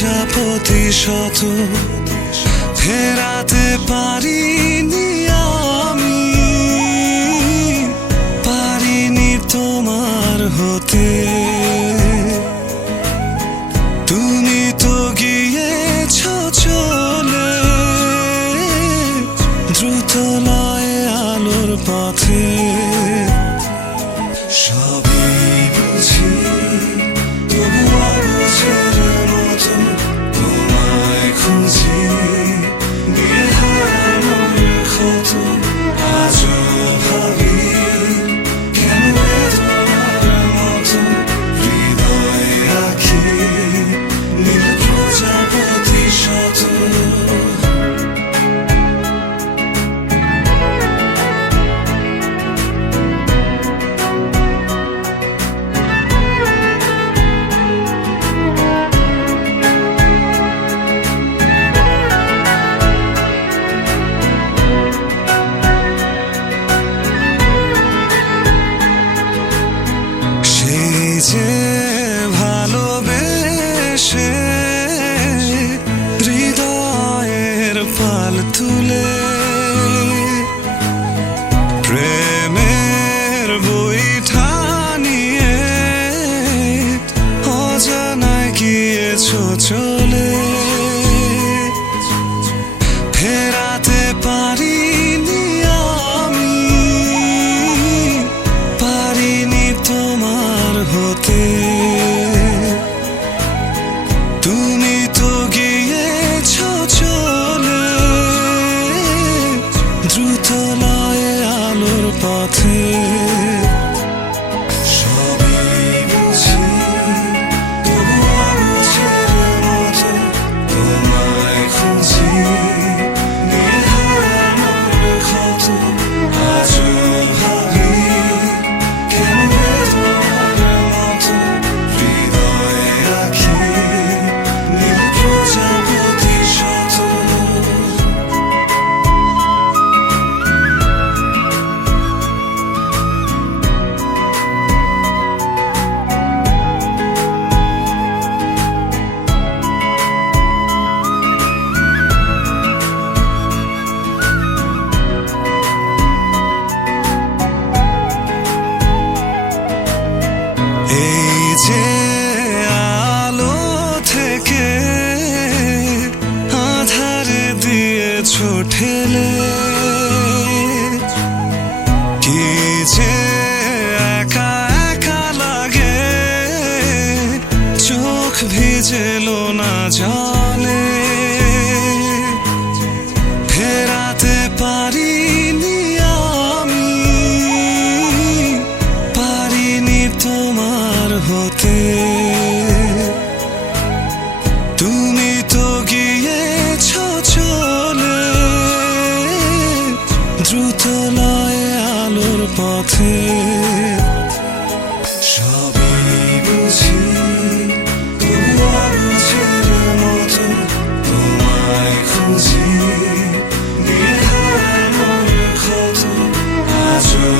প্রজাপতি শত ফেরাতে পারিনি আমি, পারিনি তোমার হতে। তুমি তো গিয়েছ চলে দ্রুত লয়ে আলোর পথে। সবই বুঝি তবু অবুঝের মতো তোমায় খুঁজি, নিয়ে হারানোর ক্ষত আজও ভাবি কেন তোমার মতো হৃদয়ে রাখি নীল প্রজাপতি শত। যে ভালোবেসে হৃদয়ের পাল তুলে প্রেমের বইটা নিয়ে অজানায় গিয়েছ চলে, ফেরাতে পারিনি আমি, পারিনি তোমার হতে। তুমি তো গিয়েছ চলে দ্রুত লয়ে আলোর পথে। সবই বুঝি তবু অবুঝের মতো তোমায় খুঁজি, নিয়ে হারানোর ক্ষত আজও ভাবি কেন তোমার মতো হৃদয়ে রাখি নীল প্রজাপতি শত। এই যে আলো থেকে আধারে দিয়েছ ঠেলে, কি যে একা একা লাগে চোখ ভিজেলো না জলে। ফেরাতে পারিনি আমি, পারিনি তোমার হতে। তুমি তো গিয়েছ চলে দ্রুত লয়ে আলোর পথে। সবই বুঝি তবু অবুঝের মতো তোমায় খুঁজি, নিয়ে হারানোর ক্ষত আজও